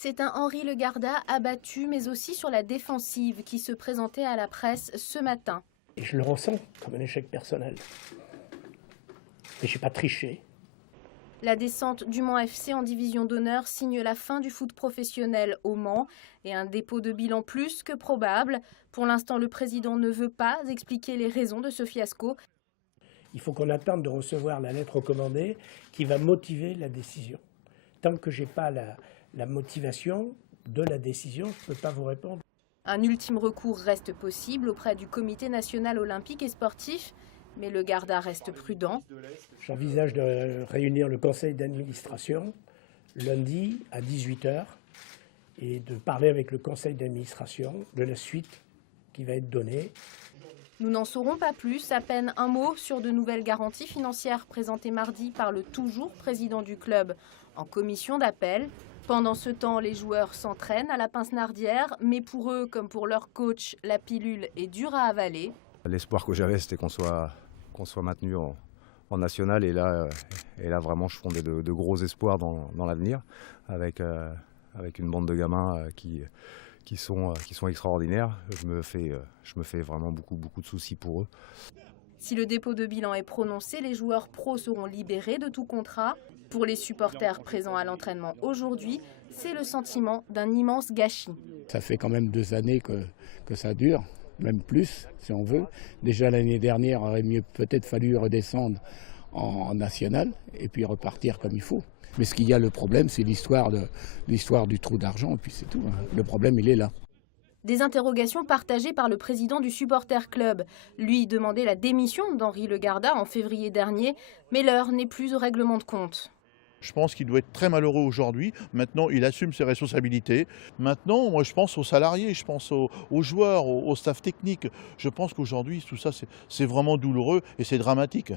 C'est un Henri Legarda abattu, mais aussi sur la défensive, qui se présentait à la presse ce matin. Et je le ressens comme un échec personnel. Mais je n'ai pas triché. La descente du Mans FC en division d'honneur signe la fin du foot professionnel au Mans et un dépôt de bilan plus que probable. Pour l'instant, le président ne veut pas expliquer les raisons de ce fiasco. Il faut qu'on attende de recevoir la lettre recommandée qui va motiver la décision. Tant que je n'ai pas la motivation de la décision, je ne peux pas vous répondre. Un ultime recours reste possible auprès du Comité national olympique et sportif, mais Legarda reste prudent. J'envisage de réunir le conseil d'administration lundi à 18 h et de parler avec le conseil d'administration de la suite qui va être donnée. Nous n'en saurons pas plus, à peine un mot sur de nouvelles garanties financières présentées mardi par le toujours président du club en commission d'appel. Pendant ce temps, les joueurs s'entraînent à la Pince-Nardière, mais pour eux, comme pour leur coach, la pilule est dure à avaler. L'espoir que j'avais, c'était qu'on soit maintenu en national, et là vraiment, je fondais de gros espoirs dans l'avenir, avec une bande de gamins qui sont extraordinaires. Je me fais vraiment beaucoup de soucis pour eux. Si le dépôt de bilan est prononcé, les joueurs pros seront libérés de tout contrat. Pour les supporters présents à l'entraînement aujourd'hui, c'est le sentiment d'un immense gâchis. Ça fait quand même 2 années que ça dure, même plus si on veut. Déjà l'année dernière, il aurait mieux peut-être fallu redescendre en national et puis repartir comme il faut. Mais ce qu'il y a, le problème, c'est l'histoire du trou d'argent, et puis c'est tout. Le problème, il est là. Des interrogations partagées par le président du Supporter Club. Lui demandait la démission d'Henri Legarda en février dernier, mais l'heure n'est plus au règlement de compte. Je pense qu'il doit être très malheureux aujourd'hui. Maintenant, il assume ses responsabilités. Maintenant, moi, je pense aux salariés, je pense aux joueurs, au staff technique. Je pense qu'aujourd'hui, tout ça, c'est vraiment douloureux et c'est dramatique.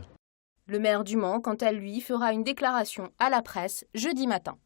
Le maire du Mans, quant à lui, fera une déclaration à la presse jeudi matin.